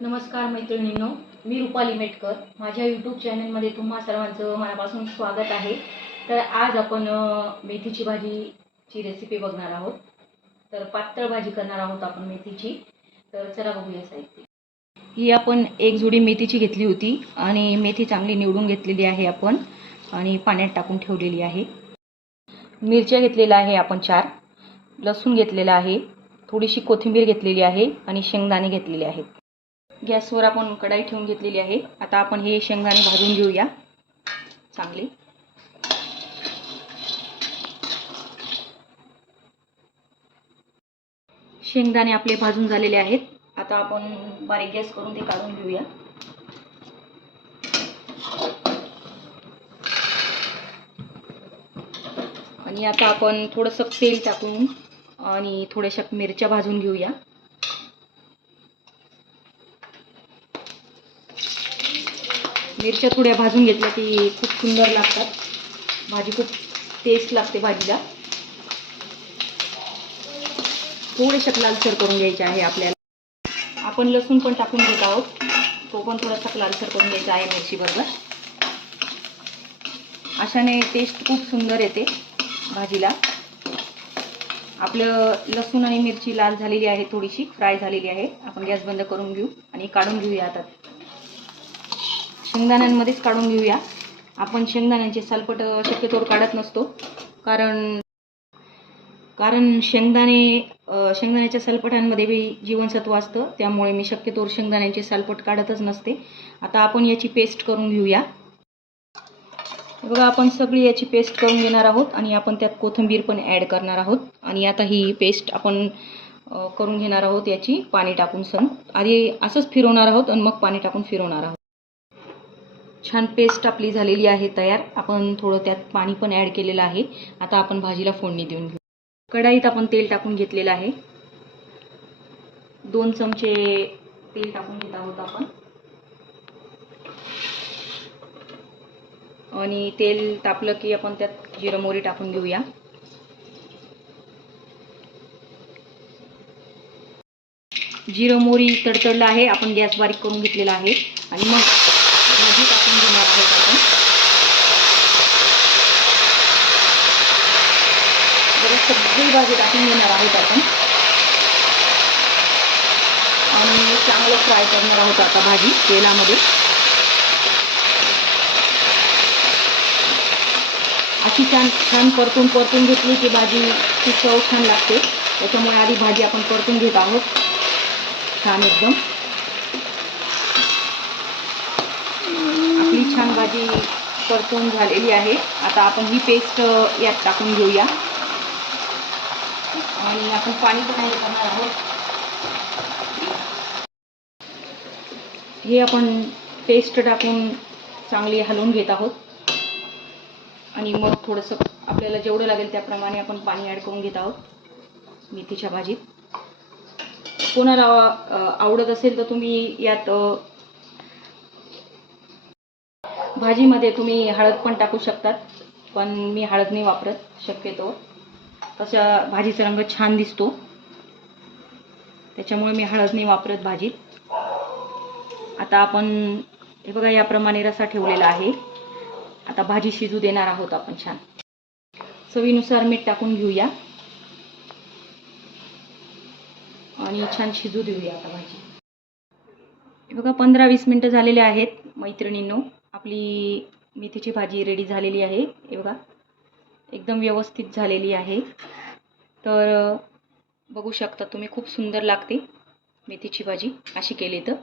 नमस्कार मैत्रिणींनो मी रुपाली मेटकर. माझ्या यूट्यूब चॅनलमध्ये तुम्हा सर्वांचं मनापासून स्वागत आहे. तर आज आपण मेथीची भाजीची रेसिपी बघणार आहोत. तर पातळ भाजी करणार आहोत आपण मेथीची. तर चला बघूया साहित्य. ही आपण एक जुडी मेथीची घेतली होती आणि मेथी चांगली निवडून घेतलेली आहे आपण आणि पाण्यात टाकून ठेवलेली आहे. मिरच्या घेतलेल्या आहे आपण चार. लसूण घेतलेला आहे. थोडीशी कोथिंबीर घेतलेली आहे आणि शेंगदाणे घेतलेले आहेत. गॅसवर आपण कढाई ठेवून घेतलेली आहे. आता आपण हे शेंगदाणे भाजून घेऊया. चांगले. शेंगदाणे आपले भाजून झालेले आहेत. आता आपण बारीक गॅस करून ते काढून घेऊया. आणि आता आपण थोडंसं तेल टाकून आणि थोड्याशा मिरच्या भाजून घेऊया. मिरच्या थोड्या भाजून घेतल्या की खूप सुंदर लागतात. भाजी खूप टेस्ट लागते भाजीला. थोडेशा लालसर करून घ्यायचे आहे आपल्याला. आपण लसूण पण टाकून घेत आहोत. तो पण थोडासा लालसर करून घ्यायचा आहे मिरचीबरोबर. अशाने टेस्ट खूप सुंदर येते भाजीला. आपलं लसूण आणि मिरची लाल झालेली आहे थोडीशी फ्राय झालेली आहे. आपण गॅस बंद करून घेऊ आणि काढून घेऊया आता. शेंगदाण्यांमध्येच काढून घेऊया. आपण शेंगदाण्यांचे सालपट शक्यतोवर काढत नसतो. कारण कारण शेंगदाणे शेंगदाण्याच्या सालपटांमध्ये बी जीवनसत्व असतं. त्यामुळे मी शक्यतोवर शेंगदाण्यांचे सालपट काढतच नसते. आता आपण याची पेस्ट करून घेऊया. बघा आपण सगळी याची पेस्ट करून घेणार आहोत आणि आपण त्यात कोथिंबीर पण ॲड करणार आहोत. आणि आता ही पेस्ट आपण करून घेणार आहोत याची. पाणी टाकून सण. आधी असंच फिरवणार आहोत आणि मग पाणी टाकून फिरवणार आहोत. छान पेस्ट आपली झालेली आहे तयार. आपण थोडं त्यात पाणी पण ॲड केलेलं आहे. आता आपण भाजीला फोडणी देऊन घेऊ. कढाईत आपण तेल टाकून घेतलेलं आहे. दोन चमचे तेल टाकून घेत आहोत आपण. आणि तेल तापलं की आपण त्यात जिरं मोहरी टाकून घेऊया. जिरं मोहरी तडतडलं आहे. आपण गॅस बारीक करून घेतलेला आहे. आणि मग भाजी टाकून घेणार आहोत आपण बरं सगळी भाजी टाकून घेणार आहोत आपण. आणि चांगलं फ्राय करणार आहोत आता भाजी तेलामध्ये. अशी छान छान परतून परतून घेतली की भाजीची चव छान लागते. त्याच्यामुळे आधी भाजी आपण परतून घेत आहोत. छान एकदम. आपली छान भाजी परतून झालेली आहे. आता आपण ही पेस्ट यात टाकून घेऊया. आणि आपण पाणी पण हे करणार आहोत. हे आपण पेस्ट टाकून चांगली हलवून घेत आहोत. आणि मग थोडंसं आपल्याला जेवढं लागेल त्याप्रमाणे आपण पाणी ॲड करून घेत आहोत मेथीच्या भाजीत. कोणाला आवडत असेल तर तुम्ही यात भाजीमध्ये तुम्ही हळद पण टाकू शकतात पण मी हळद नाही वापरत शक्यतो. तसा भाजीचा रंग छान दिसतो. त्याच्यामुळे मी हळद नाही वापरत भाजीत. आता आपण हे बघा याप्रमाणे रसा ठेवलेला आहे. आता भाजी शिजू देणार आहोत आपण छान. चवीनुसार मीठ टाकून घेऊया. आणि छान शिजू देऊया आता भाजी. हे बघा पंधरा वीस मिनटं झालेले आहेत मैत्रिणींनो. आपली मेथीची भाजी रेडी झालेली आहे. हे बघा. एकदम व्यवस्थित झालेली आहे. तर बघू शकता तुम्ही खूप सुंदर लागते मेथीची भाजी अशी केली तर.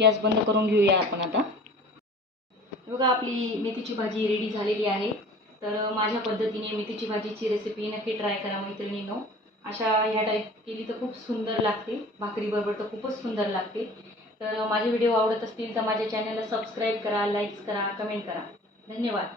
गॅस बंद करून घेऊया आपण आता. बघा आपली मेथीची भाजी रेडी झालेली आहे. तर माझ्या पद्धतीने मेथीची भाजीची रेसिपी नक्की ट्राय करा मैत्रिणींनो. अशा ह्या टाईप केली तर खूप सुंदर लागते. भाकरीबरोबर तर खूपच सुंदर लागते. तर माझे व्हिडिओ आवडत असतील तर माझ्या चॅनलला सबस्क्राईब करा लाईक्स करा कमेंट करा. धन्यवाद.